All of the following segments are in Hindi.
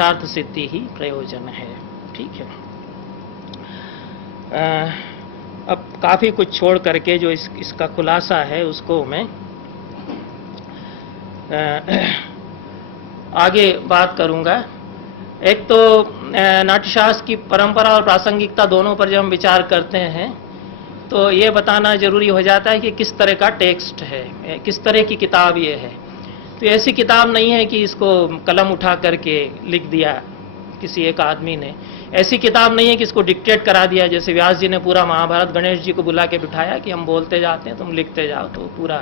पुरुषार्थ सिद्धि ही प्रयोजन है। ठीक है। अब काफी कुछ छोड़ करके जो इसका खुलासा है उसको मैं आगे बात करूंगा। एक तो नाट्यशास्त्र की परंपरा और प्रासंगिकता दोनों पर जब हम विचार करते हैं तो ये बताना जरूरी हो जाता है कि किस तरह का टेक्स्ट है, किस तरह की किताब ये है। तो ऐसी किताब नहीं है कि इसको कलम उठा करके लिख दिया किसी एक आदमी ने, ऐसी किताब नहीं है कि इसको डिक्टेट करा दिया, जैसे व्यास जी ने पूरा महाभारत गणेश जी को बुला के बिठाया कि हम बोलते जाते हैं तुम लिखते जाओ, तो पूरा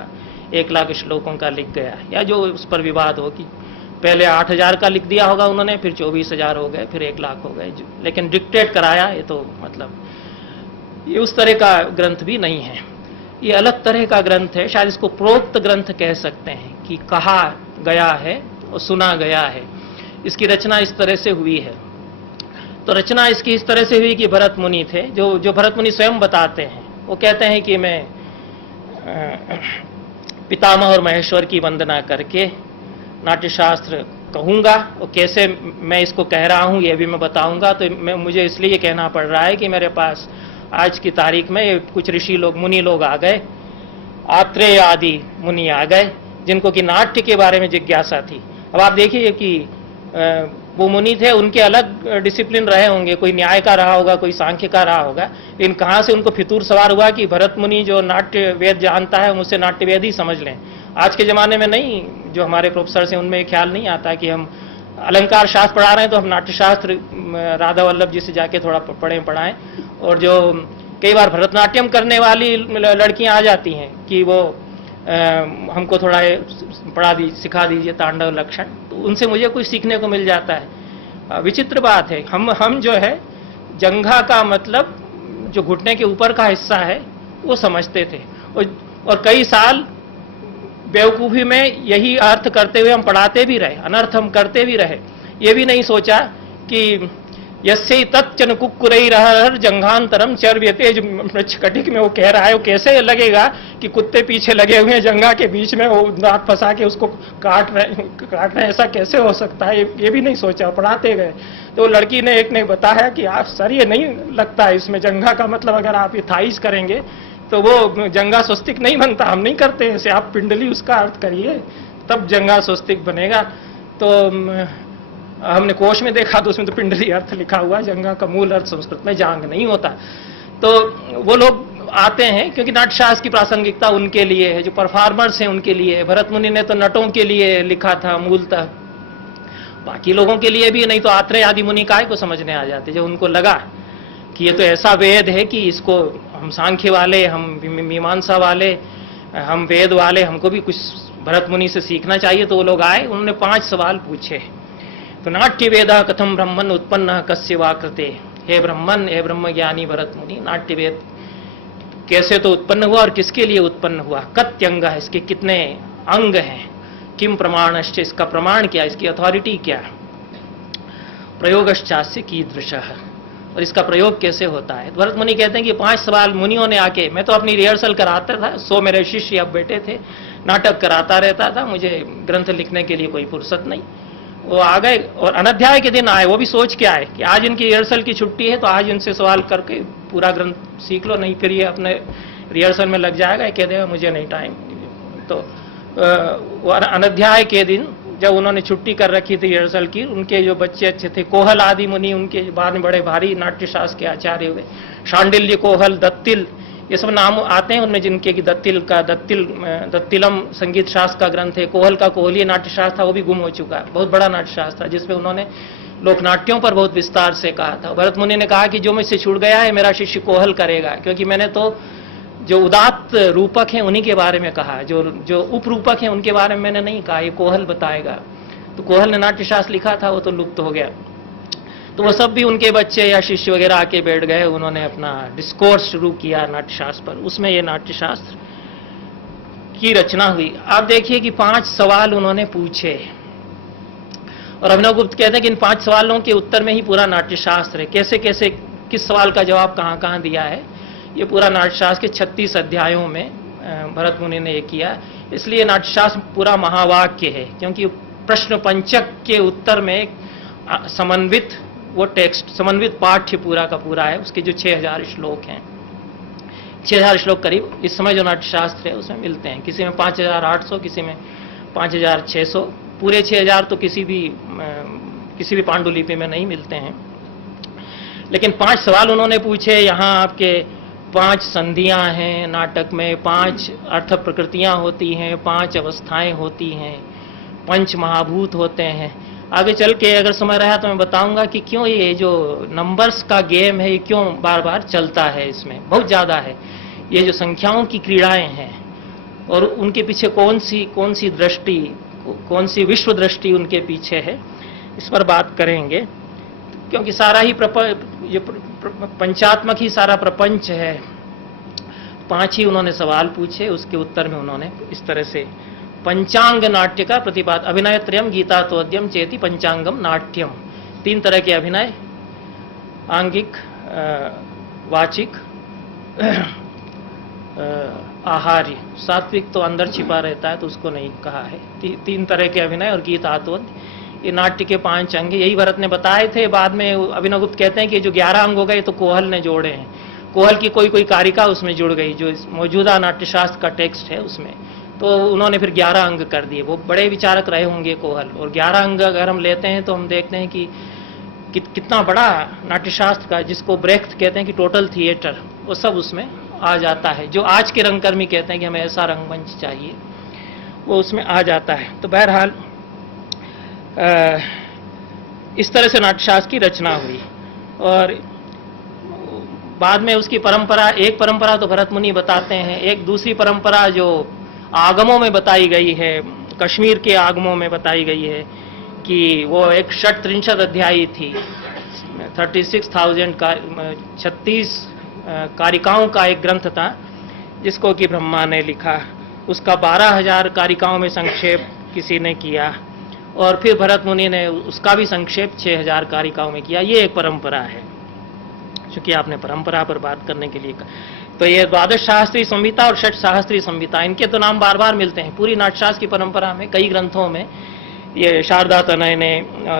1 लाख श्लोकों का लिख गया। या जो उस पर विवाद हो कि पहले 8,000 का लिख दिया होगा उन्होंने, फिर 24,000 हो गए, फिर 1 लाख हो गए, लेकिन डिक्टेट कराया, ये तो मतलब ये उस तरह का ग्रंथ भी नहीं है, ये अलग तरह का ग्रंथ है। शायद इसको प्रोक्त ग्रंथ कह सकते हैं कि कहा गया है और सुना गया है। इसकी रचना इस तरह से हुई है। तो रचना इसकी इस तरह से हुई कि भरत मुनि थे, जो भरत मुनि स्वयं बताते हैं, वो कहते हैं कि मैं पितामह और महेश्वर की वंदना करके नाट्यशास्त्र कहूंगा, और कैसे मैं इसको कह रहा हूं ये भी मैं बताऊंगा। तो मुझे इसलिए कहना पड़ रहा है कि मेरे पास आज की तारीख में कुछ ऋषि लोग, मुनि लोग आ गए, आत्रेय आदि मुनि आ गए, जिनको कि नाट्य के बारे में जिज्ञासा थी। अब आप देखिए कि वो मुनि थे, उनके अलग डिसिप्लिन रहे होंगे, कोई न्याय का रहा होगा, कोई सांख्य का रहा होगा, लेकिन कहाँ से उनको फितूर सवार हुआ कि भरत मुनि जो नाट्य वेद जानता है मुझसे नाट्य वेद ही समझ लें। आज के ज़माने में नहीं, जो हमारे प्रोफेसर हैं उनमें ख्याल नहीं आता कि हम अलंकार शास्त्र पढ़ा रहे हैं तो हम नाट्यशास्त्र राधा वल्लभ जी से जाके थोड़ा पढ़ाएं। और जो कई बार भरतनाट्यम करने वाली लड़कियां आ जाती हैं कि वो हमको थोड़ा सिखा दीजिए तांडव लक्षण, तो उनसे मुझे कुछ सीखने को मिल जाता है। विचित्र बात है, हम जो है जंघा का मतलब जो घुटने के ऊपर का हिस्सा है वो समझते थे, और कई साल बेवकूफ़ी में यही अर्थ करते हुए हम पढ़ाते भी रहे, अनर्थ हम करते भी रहे। ये भी नहीं सोचा कि यस्य तच्चन कुक्कुरैरहर जंघांतरम चर्व्यते, जो मृच्छकटिक में वो कह रहा है, वो कैसे लगेगा कि कुत्ते पीछे लगे हुए हैं जंघा के बीच में, वो दांत फंसा के उसको काट रहे, ऐसा कैसे हो सकता है, ये भी नहीं सोचा, पढ़ाते गए। तो लड़की ने एक ने बताया कि आप सर ये नहीं लगता है इसमें जंघा का मतलब, अगर आप ये थाइस करेंगे तो वो जंघा स्वस्तिक नहीं बनता, हम नहीं करते ऐसे, आप पिंडली उसका अर्थ करिए तब जंघा स्वस्तिक बनेगा। तो हमने कोश में देखा तो उसमें तो पिंडली अर्थ लिखा हुआ, जंघा का मूल अर्थ संस्कृत में जांग नहीं होता। तो वो लोग आते हैं क्योंकि नाट्यशास्त्र की प्रासंगिकता उनके लिए है, जो परफॉर्मर्स हैं उनके लिए। भरत मुनि ने तो नटों के लिए लिखा था मूलतः, बाकी लोगों के लिए भी नहीं तो आत्रेय आदि मुनि काय को समझने आ जाते, जब उनको लगा कि ये तो ऐसा वेद है कि इसको हम सांख्य वाले, हम मीमांसा वाले, हम वेद वाले, हमको भी कुछ भरत मुनि से सीखना चाहिए। तो वो लोग आए, उन्होंने 5 सवाल पूछे। तो नाट्य वेदा कथम ब्रह्मन उत्पन्न कस्य वा कृते, हे ब्रह्मन, हे ब्रह्म ज्ञानी भरत मुनि, नाट्य वेद कैसे तो उत्पन्न हुआ और किसके लिए उत्पन्न हुआ, कत्यंग है, इसके कितने अंग हैं, किम प्रमाणश्च, इसका प्रमाण क्या, इसकी अथॉरिटी क्या, प्रयोगश्चास्य कीदृशः, और इसका प्रयोग कैसे होता है। भरत मुनि कहते हैं कि 5 सवाल मुनियों ने आके, मैं तो अपनी रिहर्सल कराता था, 100 मेरे शिष्य अब बैठे थे, नाटक कराता रहता था, मुझे ग्रंथ लिखने के लिए कोई फुर्सत नहीं। वो आ गए और अनध्याय के दिन आए, वो भी सोच के आए कि आज इनकी रिहर्सल की छुट्टी है तो आज इनसे सवाल करके पूरा ग्रंथ सीख लो, नहीं फिर ये अपने रिहर्सल में लग जाएगा, कह देगा मुझे नहीं टाइम। तो अनध्याय के दिन जब उन्होंने छुट्टी कर रखी थी रिहर्सल की, उनके जो बच्चे अच्छे थे, कोहल आदि मुनि उनके बाद में बड़े भारी नाट्यशास्त्र के आचार्य हुए, शांडिल्य, कोहल, दत्तिल, ये सब नाम आते हैं उनमें, जिनके की दत्तिलम संगीत शास्त्र का ग्रंथ है, कोहल का कोहलीय नाट्यशास्त्र था, वो भी गुम हो चुका है, बहुत बड़ा नाट्यशास्त्र था जिसमें उन्होंने लोकनाट्यों पर बहुत विस्तार से कहा था। भरत मुनि ने कहा कि जो मुझसे छूट गया है मेरा शिष्य कोहल करेगा, क्योंकि मैंने तो जो उदात्त रूपक हैं उन्हीं के बारे में कहा, जो उपरूपक हैं उनके बारे में मैंने नहीं कहा, ये कोहल बताएगा। तो कोहल ने नाट्यशास्त्र लिखा था, वो तो लुप्त हो गया। तो वो सब भी उनके बच्चे या शिष्य वगैरह आके बैठ गए, उन्होंने अपना डिस्कोर्स शुरू किया नाट्यशास्त्र पर, उसमें ये नाट्यशास्त्र की रचना हुई। आप देखिए कि 5 सवाल उन्होंने पूछे, और अभिनव गुप्त कहते हैं कि इन 5 सवालों के उत्तर में ही पूरा नाट्यशास्त्र है, कैसे कैसे किस सवाल का जवाब कहाँ कहाँ दिया है, ये पूरा नाट्यशास्त्र के 36 अध्यायों में भरत मुनि ने ये किया। इसलिए नाट्यशास्त्र पूरा महावाक्य है, क्योंकि प्रश्न पंचक के उत्तर में समन्वित वो टेक्स्ट, समन्वित पाठ्य पूरा का पूरा है। उसके जो 6000 श्लोक हैं, 6000 श्लोक करीब इस समय जो नाट्यशास्त्र है उसमें मिलते हैं। किसी में 5800, किसी में 5600। पूरे 6000 तो किसी भी पांडुलिपि में नहीं मिलते हैं। लेकिन 5 सवाल उन्होंने पूछे। यहाँ आपके 5 संधियां हैं नाटक में, 5 अर्थ प्रकृतियां होती हैं, 5 अवस्थाएं होती हैं, 5 महाभूत होते हैं। आगे चल के अगर समय रहा तो मैं बताऊंगा कि क्यों ये जो नंबर्स का गेम है ये क्यों बार बार चलता है। इसमें बहुत ज्यादा है ये जो संख्याओं की क्रीड़ाएं हैं, और उनके पीछे कौन सी दृष्टि, कौन सी विश्व दृष्टि उनके पीछे है, इस पर बात करेंगे। क्योंकि सारा ही पंचात्मक ही सारा प्रपंच है। 5 ही उन्होंने सवाल पूछे, उसके उत्तर में उन्होंने इस तरह से पंचांग नाट्य का प्रतिपाद, अभिनय त्रयम गीता तोद्यम चेति पंचांगम नाट्यम। 3 तरह के अभिनय, आंगिक, वाचिक, आहार्य। सात्विक तो अंदर छिपा रहता है तो उसको नहीं कहा है। 3 तरह के अभिनय और गीता तोद्य, ये नाट्य के 5 अंग। यही भरत ने बताए थे। बाद में अभिनवगुप्त कहते हैं कि जो 11 अंग हो गए तो कोहल ने जोड़े हैं। कोहल की कोई कारिका उसमें जुड़ गई जो मौजूदा नाट्यशास्त्र का टेक्स्ट है उसमें, तो उन्होंने फिर 11 अंग कर दिए। वो बड़े विचारक रहे होंगे कोहल। और 11 अंग अगर हम लेते हैं तो हम देखते हैं कि कितना बड़ा नाट्यशास्त्र का, जिसको ब्रेख्त कहते हैं कि टोटल थिएटर, वो सब उसमें आ जाता है। जो आज के रंगकर्मी कहते हैं कि हमें ऐसा रंगमंच चाहिए, वो उसमें आ जाता है। तो बहरहाल इस तरह से नाट्यशास्त्र की रचना हुई। और बाद में उसकी परंपरा, एक परंपरा तो भरत मुनि बताते हैं, एक दूसरी परंपरा जो आगमों में बताई गई है, कश्मीर के आगमों में बताई गई है कि वो एक 36 अध्यायी थी, 36,000 का 36 कारिकाओं का एक ग्रंथ था जिसको कि ब्रह्मा ने लिखा। उसका 12,000 कारिकाओं में संक्षेप किसी ने किया, और फिर भरत मुनि ने उसका भी संक्षेप 6,000 कारिकाओं में किया। ये एक परंपरा है। चूंकि आपने परंपरा पर बात करने के लिए कहा, तो ये 12 शास्त्रीय संहिता और 6 शास्त्रीय संहिता, इनके तो नाम बार बार मिलते हैं पूरी नाट्यशास्त्र की परंपरा में। कई ग्रंथों में ये शारदा तनय ने,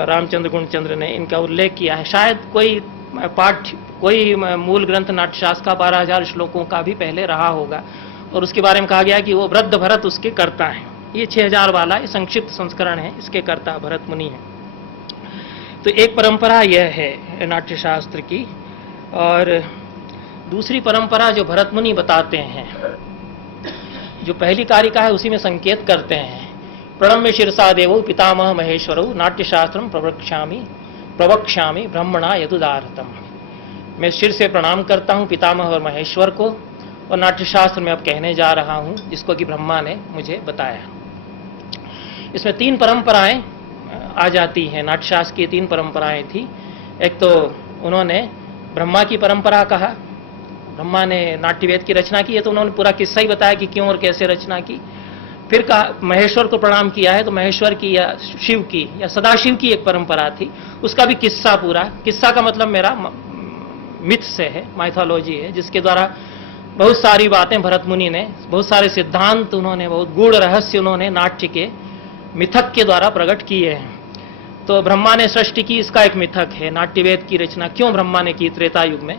रामचंद्र गुणचंद्र ने इनका उल्लेख किया है। शायद कोई मूल ग्रंथ नाट्यशास्त्र का 12,000 श्लोकों का भी पहले रहा होगा, और उसके बारे में कहा गया कि वो वृद्ध भरत उसके कर्ता हैं। ये 6,000 वाला ये संक्षिप्त संस्करण है, इसके कर्ता भरत मुनि है। तो एक परंपरा यह है नाट्यशास्त्र की। और दूसरी परंपरा जो भरत मुनि बताते हैं, जो पहली कारिका है उसी में संकेत करते हैं, प्रणम्य शिरसा देवो पितामह महेश्वरो नाट्यशास्त्रम प्रवक्ष्यामि ब्रह्मणा यदुदारतम। मैं सिर से प्रणाम करता हूं पितामह और महेश्वर को, और नाट्यशास्त्र में अब कहने जा रहा हूं जिसको कि ब्रह्मा ने मुझे बताया। इसमें 3 परंपराएं आ जाती हैं। नाट्यशास्त्र की 3 परंपराएं थी। एक तो उन्होंने ब्रह्मा की परंपरा कहा, ब्रह्मा ने नाट्यवेद की रचना की है तो उन्होंने पूरा किस्सा ही बताया कि क्यों और कैसे रचना की। फिर कहा महेश्वर को प्रणाम किया है, तो महेश्वर की या शिव की या सदाशिव की एक परंपरा थी, उसका भी किस्सा, पूरा किस्सा का मतलब मेरा मिथ से है, माइथोलॉजी है, जिसके द्वारा बहुत सारी बातें भरत मुनि ने, बहुत सारे सिद्धांत उन्होंने, बहुत गूढ़ रहस्य उन्होंने नाट्य के मिथक के द्वारा प्रकट किए हैं। तो ब्रह्मा ने सृष्टि की, इसका एक मिथक है। नाट्यवेद की रचना क्यों ब्रह्मा ने की त्रेता युग में,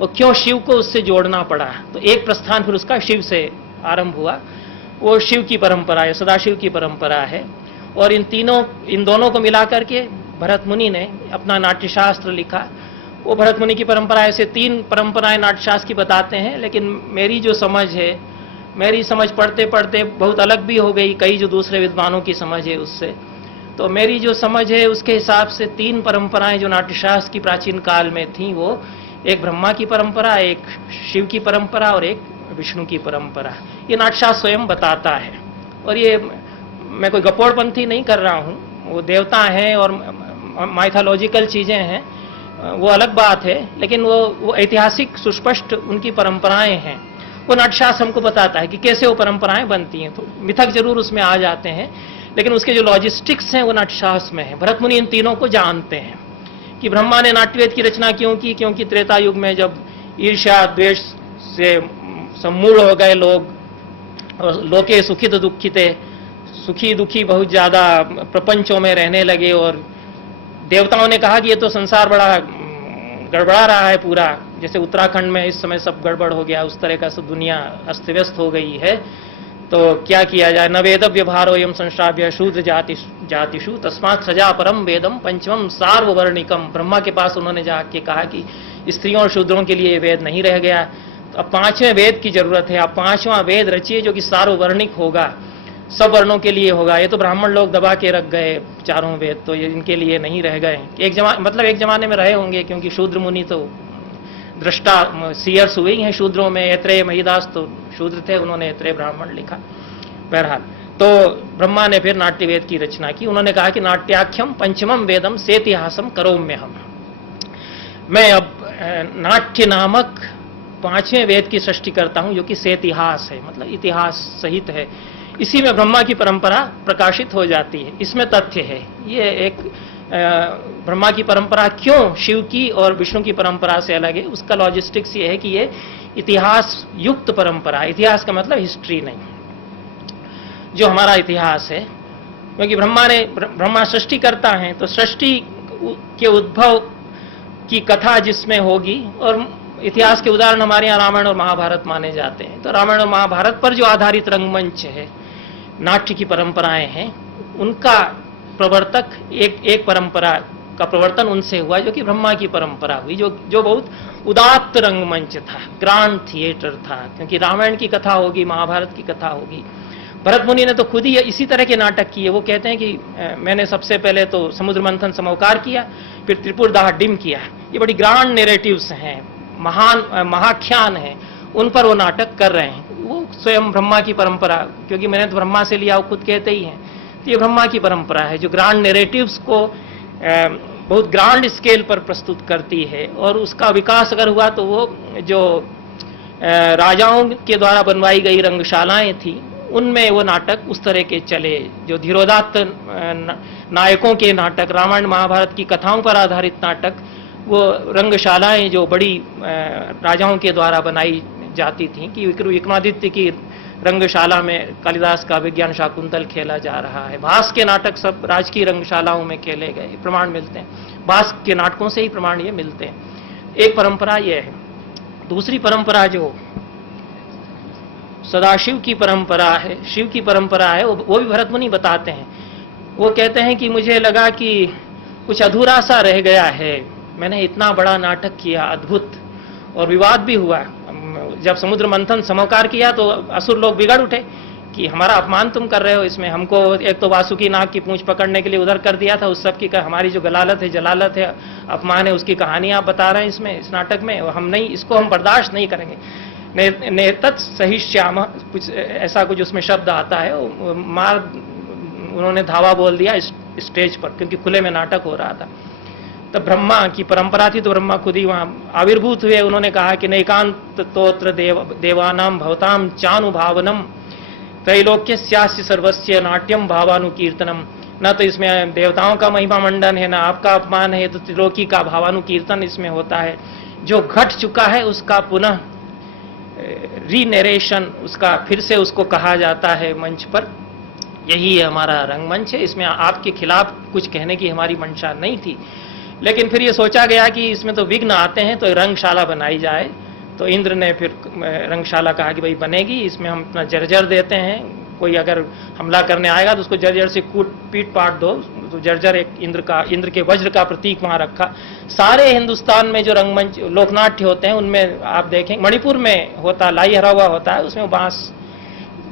और क्यों शिव को उससे जोड़ना पड़ा, तो एक प्रस्थान फिर उसका शिव से आरंभ हुआ। वो शिव की परंपरा है, सदाशिव की परंपरा है। और इन दोनों को मिलाकर के भरत मुनि ने अपना नाट्यशास्त्र लिखा। वो भरत मुनि की परंपरा, ऐसे 3 परंपराएं नाट्यशास्त्र की बताते हैं। लेकिन मेरी जो समझ है, मेरी समझ पढ़ते पढ़ते बहुत अलग भी हो गई कई जो दूसरे विद्वानों की समझ है उससे। तो मेरी जो समझ है उसके हिसाब से 3 परंपराएं जो नाट्यशास्त्र की प्राचीन काल में थी, वो एक ब्रह्मा की परंपरा, एक शिव की परंपरा और एक विष्णु की परंपरा। ये नाट्यशास्त्र स्वयं बताता है। और ये मैं कोई गपोड़पंथी नहीं कर रहा हूँ, वो देवता हैं और माइथोलॉजिकल चीजें हैं, वो अलग बात है। लेकिन वो ऐतिहासिक सुस्पष्ट उनकी परंपराएं हैं। वो नाट्यशास्त्र हमको बताता है कि कैसे वो परंपराएं बनती हैं। तो मिथक जरूर उसमें आ जाते हैं, लेकिन उसके जो लॉजिस्टिक्स हैं वो नाट्यशास्त्र में है। भरत मुनि इन तीनों को जानते हैं कि ब्रह्मा ने नाट्यवेद की रचना क्यों की, क्योंकि त्रेता युग में जब ईर्ष्या द्वेष से सम्मूढ़ हो गए लोग, और लोके सुखित दुखिते, सुखी दुखी बहुत ज्यादा प्रपंचों में रहने लगे, और देवताओं ने कहा कि ये तो संसार बड़ा गड़बड़ा रहा है पूरा, जैसे उत्तराखंड में इस समय सब गड़बड़ हो गया, उस तरह का सब दुनिया अस्त व्यस्त हो गई है, तो क्या किया जाए। न वेद व्यवहारो यम संश्राव्य शूद्र जातिषु तस्मात् सजा परम वेदम पंचमम सार्ववर्णिकम। ब्रह्मा के पास उन्होंने जाके कहा कि स्त्रियों और शूद्रों के लिए वेद नहीं रह गया, तो अब पांचवें वेद की जरूरत है, आप पांचवां वेद रचिए जो कि सार्ववर्णिक होगा, सब वर्णों के लिए होगा। ये तो ब्राह्मण लोग दबा के रख गए चारों वेद, तो ये इनके लिए नहीं रह गए। एक जमाने में रहे होंगे, क्योंकि शूद्र मुनि तो दृष्टा सीयर्स हुए ही हैं शूद्रों में। ऐत्रेय महिदास तो शूद्र थे, उन्होंने ऐत्रेय ब्राह्मण लिखा। बहरहाल तो ब्रह्मा ने फिर नाट्य वेद की रचना की। उन्होंने कहा कि नाट्याख्यम पंचमम वेदम सेतिहासम करोम्यहम, मैं अब नाट्य नामक पांचवें वेद की सृष्टि करता हूं, जो कि सेतिहास है, मतलब इतिहास सहित है। इसी में ब्रह्मा की परंपरा प्रकाशित हो जाती है। इसमें तथ्य है, ये एक ब्रह्मा की परंपरा क्यों शिव की और विष्णु की परंपरा से अलग है, उसका लॉजिस्टिक्स ये है कि ये इतिहास युक्त परंपरा। इतिहास का मतलब हिस्ट्री नहीं, जो हमारा इतिहास है, क्योंकि ब्रह्मा सृष्टि करता है, तो सृष्टि के उद्भव की कथा जिसमें होगी, और इतिहास के उदाहरण हमारे यहाँ रामायण और महाभारत माने जाते हैं। तो रामायण और महाभारत पर जो आधारित रंगमंच है, नाट्य की परंपराएं हैं, उनका प्रवर्तक एक परंपरा का प्रवर्तन उनसे हुआ, जो कि ब्रह्मा की परंपरा हुई, जो बहुत उदात्त रंगमंच था, ग्रांड थिएटर था। क्योंकि रामायण की कथा होगी, महाभारत की कथा होगी। भरत मुनि ने तो खुद ही इसी तरह के नाटक किए। वो कहते हैं कि मैंने सबसे पहले तो समुद्र मंथन समौकार किया, फिर त्रिपुरदाह डिम किया। ये बड़ी ग्रांड नैरेटिव्स हैं, महान महाख्यान हैं, उन पर वो नाटक कर रहे हैं। वो स्वयं ब्रह्मा की परंपरा, क्योंकि मैंने तो ब्रह्मा से लिया, वो खुद कहते ही हैं। तो ये ब्रह्मा की परंपरा है, जो ग्रांड नैरेटिव्स को बहुत ग्रांड स्केल पर प्रस्तुत करती है। और उसका विकास अगर हुआ तो वो जो राजाओं के द्वारा बनवाई गई रंगशालाएं थी, उनमें वो नाटक उस तरह के चले। जो धीरोदात्त नायकों के नाटक, रामायण महाभारत की कथाओं पर आधारित नाटक, वो रंगशालाएं जो बड़ी राजाओं के द्वारा बनाई जाती थी, कि विक्रमादित्य की रंगशाला में कालिदास का विज्ञान शाकुंतल खेला जा रहा है। भास के नाटक सब राजकीय रंगशालाओं में खेले गए, प्रमाण मिलते हैं। भास के नाटकों से ही प्रमाण ये मिलते हैं। एक परंपरा ये है। दूसरी परंपरा जो सदाशिव की परंपरा है, शिव की परंपरा है, वो भी भरत मुनि बताते हैं। वो कहते हैं कि मुझे लगा कि कुछ अधूरा सा रह गया है, मैंने इतना बड़ा नाटक किया, अद्भुत, और विवाद भी हुआ। जब समुद्र मंथन समौकार किया तो असुर लोग बिगड़ उठे कि हमारा अपमान तुम कर रहे हो इसमें। हमको एक तो वासुकी नाग की पूंछ पकड़ने के लिए उधर कर दिया था, उस सब की हमारी जो गलालत है, जलालत है, अपमान है, उसकी कहानी आप बता रहे हैं इसमें, इस नाटक में, हम नहीं, इसको हम बर्दाश्त नहीं करेंगे। नेतत् सहिष्यामः, कुछ ऐसा कुछ उसमें शब्द आता है। मार उन्होंने धावा बोल दिया स्टेज पर, क्योंकि खुले में नाटक हो रहा था। तब ब्रह्मा की परंपरा थी, तो ब्रह्मा खुद ही वहां आविर्भूत हुए। उन्होंने कहा कि नैकांत तोत्र देवानाम भवताम चानुभावनम त्रैलोक्यस्यास्य सर्वस्य नाट्यम भावानुकीर्तनम। न तो इसमें देवताओं का महिमा मंडन है, न आपका अपमान है, तो त्रिलोकी का भावानुकीर्तन इसमें होता है। जो घट चुका है उसका पुनः रीनरेशन, उसका फिर से उसको कहा जाता है मंच पर। यही है हमारा रंगमंच है। इसमें आपके खिलाफ कुछ कहने की हमारी मंशा नहीं थी, लेकिन फिर ये सोचा गया कि इसमें तो विघ्न आते हैं, तो रंगशाला बनाई जाए। तो इंद्र ने फिर रंगशाला कहा कि भाई बनेगी, इसमें हम अपना जर्जर देते हैं, कोई अगर हमला करने आएगा तो उसको जर्जर से कूट पीट पाट दो। तो जर्जर एक इंद्र के वज्र का प्रतीक वहां रखा। सारे हिंदुस्तान में जो रंगमंच लोकनाट्य होते हैं, उनमें आप देखें, मणिपुर में होता, लाई हरा हुआ होता है, उसमें बांस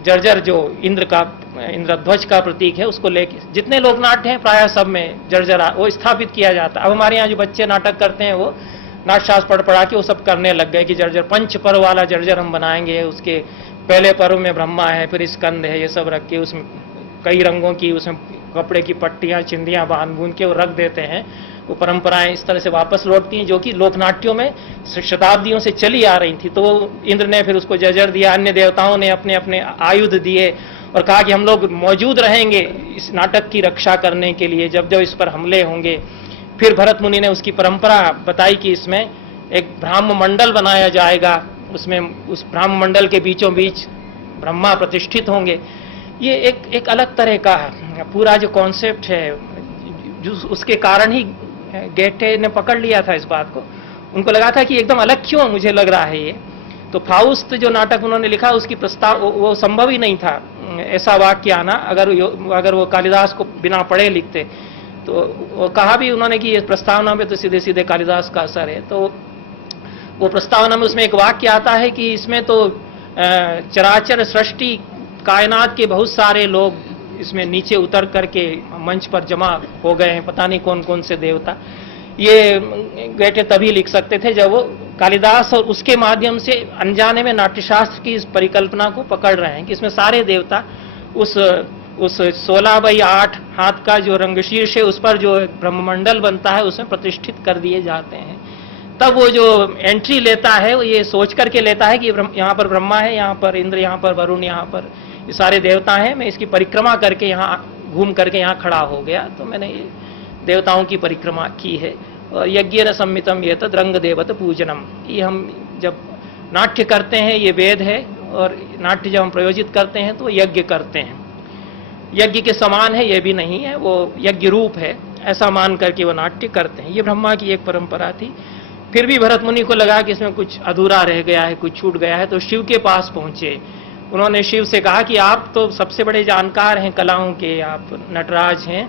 जर्जर जो इंद्रध्वज का प्रतीक है, उसको लेके जितने लोकनाट्य हैं प्रायः सब में जर्जर वो स्थापित किया जाता है। अब हमारे यहाँ जो बच्चे नाटक करते हैं, वो नाट्यशास्त्र पढ़ा के वो सब करने लग गए कि जर्जर, पंच पर्व वाला जर्जर हम बनाएंगे। उसके पहले पर्व में ब्रह्मा है, फिर स्कंद है, ये सब रख के उसमें कई रंगों की, उसमें कपड़े की पट्टियां चिंदियां बांध बूंद के वो रख देते हैं। वो परंपराएं इस तरह से वापस लौटती हैं, जो कि लोकनाट्यों में शताब्दियों से चली आ रही थी। तो इंद्र ने फिर उसको जर्जर दिया, अन्य देवताओं ने अपने अपने आयुध दिए और कहा कि हम लोग मौजूद रहेंगे इस नाटक की रक्षा करने के लिए जब जब इस पर हमले होंगे। फिर भरत मुनि ने उसकी परंपरा बताई कि इसमें एक ब्राह्म मंडल बनाया जाएगा, उसमें उस ब्राह्म मंडल के बीचों बीच ब्रह्मा प्रतिष्ठित होंगे। ये एक अलग तरह का पूरा जो कॉन्सेप्ट है, जो उसके कारण ही गेटे ने पकड़ लिया था इस बात को। उनको लगा था कि एकदम अलग क्यों मुझे लग रहा है ये। तो फाउस्ट जो नाटक उन्होंने लिखा उसकी प्रस्ताव वो संभव ही नहीं था ऐसा वाक्य आना, अगर वो कालिदास को बिना पढ़े लिखते। तो वो कहा भी उन्होंने कि ये प्रस्तावना में तो सीधे सीधे कालिदास का असर है। तो वो प्रस्तावना में उसमें एक वाक्य आता है कि इसमें तो चराचर सृष्टि कायनात के बहुत सारे लोग इसमें नीचे उतर करके मंच पर जमा हो गए हैं, पता नहीं कौन कौन से देवता। ये गेटे तभी लिख सकते थे जब वो कालिदास और उसके माध्यम से अनजाने में नाट्यशास्त्र की इस परिकल्पना को पकड़ रहे हैं कि इसमें सारे देवता उस 16x8 हाथ का जो रंगशीर्ष है उस पर जो ब्रह्ममंडल बनता है उसमें प्रतिष्ठित कर दिए जाते हैं। तब वो जो एंट्री लेता है वो ये सोच करके लेता है कि यहाँ पर ब्रह्मा है, यहाँ पर इंद्र, यहाँ पर वरुण, यहाँ पर ये सारे देवता हैं, मैं इसकी परिक्रमा करके यहाँ घूम करके यहाँ खड़ा हो गया, तो मैंने ये देवताओं की परिक्रमा की है। और यज्ञ न सम्मितम ये तद रंग देवत पूजनम, ये हम जब नाट्य करते हैं ये वेद है, और नाट्य जब हम प्रयोजित करते हैं तो यज्ञ करते हैं। यज्ञ के समान है ये भी नहीं है, वो यज्ञ रूप है ऐसा मान करके वो नाट्य करते हैं। ये ब्रह्मा की एक परंपरा थी। फिर भी भरत मुनि को लगा कि इसमें कुछ अधूरा रह गया है, कुछ छूट गया है, तो शिव के पास पहुंचे। उन्होंने शिव से कहा कि आप तो सबसे बड़े जानकार हैं कलाओं के, आप नटराज हैं,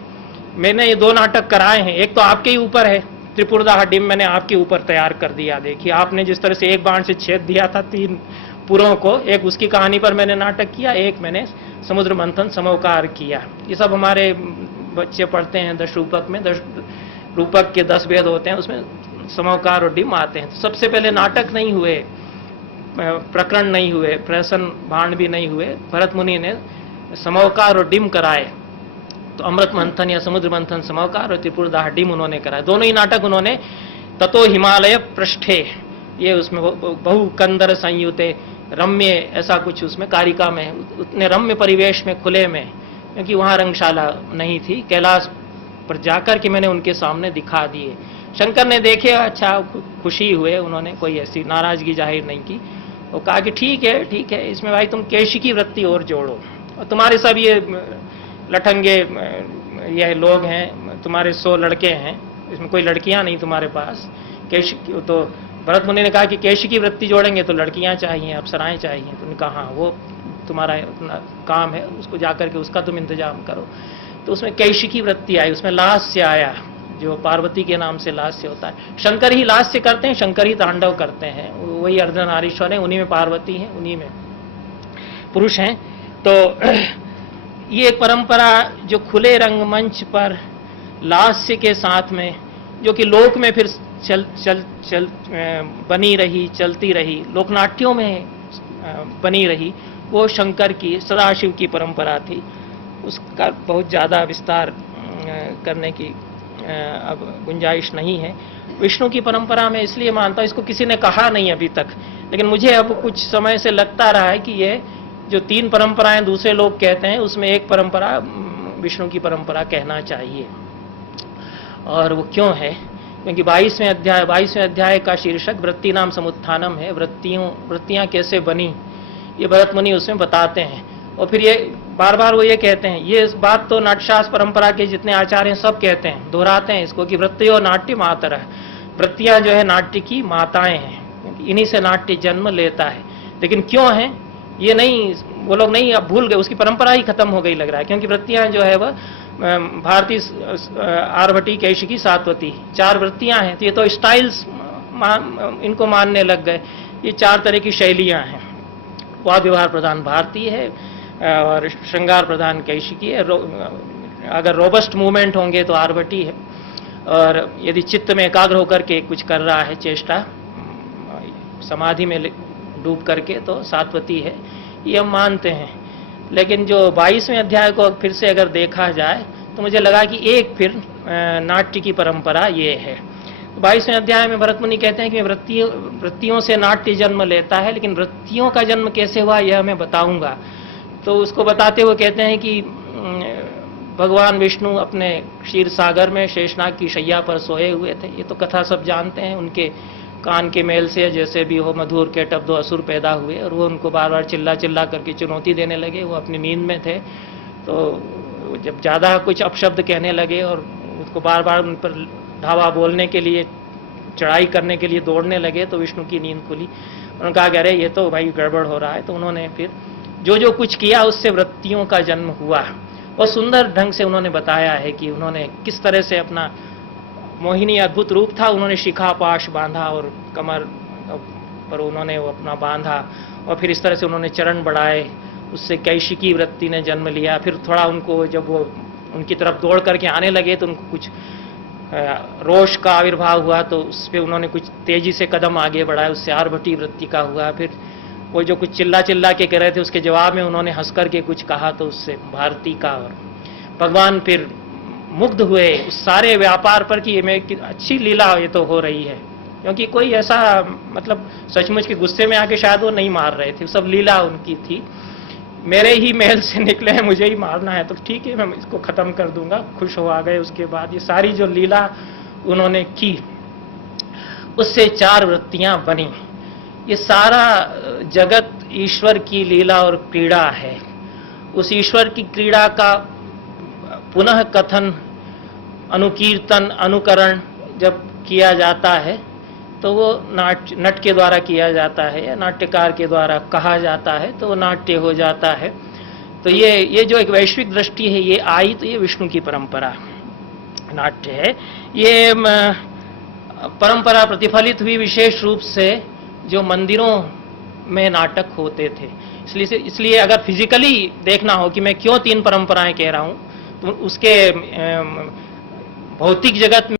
मैंने ये 2 नाटक कराए हैं, एक तो आपके ही ऊपर है, त्रिपुरदाह डिम मैंने आपके ऊपर तैयार कर दिया। देखिए आपने जिस तरह से एक बाण से छेद दिया था 3 पुरों को, एक उसकी कहानी पर मैंने नाटक किया, एक मैंने समुद्र मंथन समोकार किया। ये सब हमारे बच्चे पढ़ते हैं 10 रूपक में, 10 रूपक के 10 वेद होते हैं, उसमें समोकार और डिम आते हैं। तो सबसे पहले नाटक नहीं हुए, प्रकरण नहीं हुए, प्रहसन भांड भी नहीं हुए, भरत मुनि ने समोकार और डिम कराए। तो अमृत मंथन या समुद्र मंथन समोकार और त्रिपुरदाह डिम उन्होंने कराए। दोनों ही नाटक उन्होंने ततो हिमालय पृष्ठे, ये उसमें बहु कंदर संयुते रम्य ऐसा कुछ उसमें कारिका में, उतने रम्य परिवेश में, खुले में, क्योंकि वहां रंगशाला नहीं थी, कैलाश पर जाकर के मैंने उनके सामने दिखा दिए। शंकर ने देखे, अच्छा खुशी हुए, उन्होंने कोई ऐसी नाराजगी जाहिर नहीं की। वो कहा कि ठीक है, इसमें भाई तुम केशी की वृत्ति और जोड़ो, और तुम्हारे सब ये लठंगे ये लोग हैं, तुम्हारे 100 लड़के हैं, इसमें कोई लड़कियां नहीं तुम्हारे पास। केश तो भरत मुनि ने कहा कि केशी की वृत्ति जोड़ेंगे तो लड़कियां चाहिए, अप्सराएं चाहिए। तो उन्होंने कहा हाँ, वो तुम्हारा काम है, उसको जाकर के उसका तुम इंतजाम करो। तो उसमें कैशी की वृत्ति आई, उसमें लास्य आया, जो पार्वती के नाम से लास्य होता है। शंकर ही लास्य करते हैं, शंकर ही तांडव करते हैं, वही अर्धनारीश्वर है, उन्हीं में पार्वती है, उन्हीं में पुरुष हैं। तो ये एक परंपरा जो खुले रंगमंच पर लास्य के साथ में, जो कि लोक में फिर चल बनी रही, चलती रही, लोकनाट्यों में बनी रही, वो शंकर की, सदाशिव की परंपरा थी। उसका बहुत ज़्यादा विस्तार करने की अब गुंजाइश नहीं है। विष्णु की परंपरा में इसलिए मानता हूँ, इसको किसी ने कहा नहीं अभी तक, लेकिन मुझे अब कुछ समय से लगता रहा है कि ये जो 3 परंपराएं दूसरे लोग कहते हैं, उसमें एक परंपरा विष्णु की कहना चाहिए। और वो क्यों है? क्योंकि 22वें अध्याय का शीर्षक वृत्ति नाम समुत्थानम है। वृत्तियां कैसे बनी ये भरत मुनि उसमें बताते हैं। और फिर ये बार बार वो ये कहते हैं, ये बात तो नाट्यशास्त्र परंपरा के जितने आचार्य हैं सब कहते हैं, दोहराते हैं इसको कि वृत्ति और नाट्य मातर है। वृत्तियां जो है नाट्य की माताएं हैं, इन्हीं से नाट्य जन्म लेता है। लेकिन क्यों है ये नहीं, वो लोग नहीं अब भूल गए, उसकी परंपरा ही खत्म हो गई लग रहा है। क्योंकि वृत्तियां जो है वह भारती, आर्भटी, कैशिकी, सात्वती 4 वृत्तियां हैं। तो ये तो स्टाइल्स इनको मानने लग गए। ये 4 तरह की शैलियां हैं। वाद व्यवहार प्रधान भारतीय है और श्रृंगार प्रधान कैशिकी है। अगर रोबस्ट मूवमेंट होंगे तो आर्भटी है, और यदि चित्त में एकाग्र होकर के कुछ कर रहा है, चेष्टा समाधि में डूब करके, तो सात्वती है। ये हम मानते हैं। लेकिन जो 22वें अध्याय को फिर से अगर देखा जाए तो मुझे लगा कि एक फिर नाट्य की परंपरा ये है। 22वें अध्याय में भरत मुनि कहते हैं कि वृत्तियों से नाट्य जन्म लेता है, लेकिन वृत्तियों का जन्म कैसे हुआ यह मैं बताऊंगा। तो उसको बताते हुए कहते हैं कि भगवान विष्णु अपने क्षीर सागर में शेषनाग की शैया पर सोए हुए थे। ये तो कथा सब जानते हैं। उनके कान के मेल से जैसे भी हो मधुर केटब 2 असुर पैदा हुए, और वो उनको बार बार चिल्ला करके चुनौती देने लगे। वो अपनी नींद में थे, तो जब ज़्यादा कुछ अपशब्द कहने लगे और उसको बार बार उन पर धावा बोलने के लिए, चढ़ाई करने के लिए दौड़ने लगे तो विष्णु की नींद खुली। उन्होंने कहा कि अरे ये तो भाई गड़बड़ हो रहा है। तो उन्होंने फिर जो जो कुछ किया उससे वृत्तियों का जन्म हुआ। और सुंदर ढंग से उन्होंने बताया है कि उन्होंने किस तरह से अपना मोहिनी अद्भुत रूप था, उन्होंने शिखा पाश बांधा और कमर पर उन्होंने वो अपना बांधा और फिर इस तरह से उन्होंने चरण बढ़ाए, उससे कैशिकी वृत्ति ने जन्म लिया। फिर थोड़ा उनको जब वो उनकी तरफ दौड़ करके आने लगे तो उनको कुछ रोष का आविर्भाव हुआ, तो उस पर उन्होंने कुछ तेजी से कदम आगे बढ़ाए, उससे आर्भटी वृत्ति का हुआ। फिर वो जो कुछ चिल्ला चिल्ला के कह रहे थे उसके जवाब में उन्होंने हंस करके कुछ कहा, तो उससे भारती का। और भगवान फिर मुग्ध हुए उस सारे व्यापार पर कि ये में अच्छी लीला ये तो हो रही है, क्योंकि कोई ऐसा मतलब सचमुच के गुस्से में आके शायद वो नहीं मार रहे थे, सब लीला उनकी थी। मेरे ही महल से निकले हैं, मुझे ही मारना है तो ठीक है मैं इसको खत्म कर दूंगा। खुश हो आ गए। उसके बाद ये सारी जो लीला उन्होंने की उससे 4 वृत्तियां बनी। ये सारा जगत ईश्वर की लीला और क्रीड़ा है। उस ईश्वर की क्रीड़ा का पुनः कथन, अनुकीर्तन, अनुकरण जब किया जाता है तो वो नट के द्वारा किया जाता है या नाट्यकार के द्वारा कहा जाता है तो वो नाट्य हो जाता है। तो ये जो एक वैश्विक दृष्टि है ये आई, तो ये विष्णु की परंपरा नाट्य है। ये परंपरा प्रतिफलित हुई विशेष रूप से जो मंदिरों में नाटक होते थे। इसलिए अगर फिजिकली देखना हो कि मैं क्यों 3 परंपराएं कह रहा हूं, तो उसके भौतिक जगत